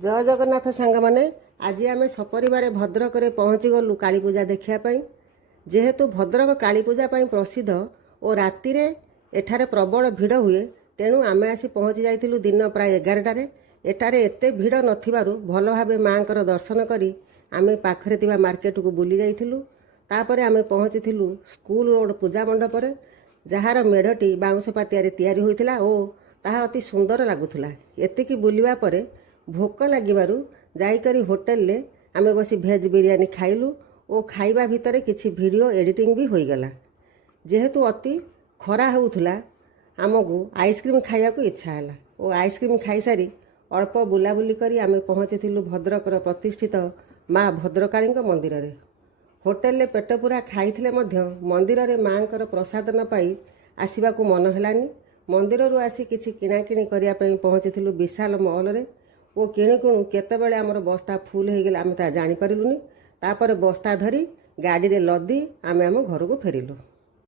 जय जगन्नाथ सांग मैंने आज आम सपरिवार भद्रक पहुँची गलु काली पूजा देखापी जेहेतु भद्रक काली पूजा प्रसिद्ध और राति एठारे प्रबल भिड़ हुए तेणु आम आसी पहुँची जाइलु दिन प्राय 11टार एठारे एते भिड़ नथिबारु भल भाव माँ दर्शन करी आम पाखरे मार्केट को बुली जाइलु। तापर आम पहुँची स्कूल रोड पूजा मंडप जार मेढ़टी बाउंश पातिया तैयारी होता और ताहा अति सुंदर लगुला। एतिकी बुलवा पर भोक लगिबारु जाइकरी होटेल ले आमे बसी भेज बिरियानी खाइलु और खाइबा भितर किछि वीडियो एडिटिंग भी होईगला। जेहेतु अति खरा होउथुला आमको आइसक्रीम खाइया को इच्छा है और आइसक्रीम खाई सारी अल्प बुलाबुली करी आमे पहुँची भद्रकर प्रतिष्ठित माँ भद्रकाली मंदिर रे। होटेल ले पेट पूरा खाइथिले मध्य मंदिर रे माँ प्रसाद न पाई आसिबा को मन हेलानी। मंदिर रु आसी किछि किणाकिणी करिया पई पहुँची विशाल मॉल रे वो किणुकिणु केतेबेले आमर बस्ता फुल हो गला आम ता जानी पारिलुनी। तापर बस्ता धरी गाड़ी रे लदी आमे आम घर को फेरिलु।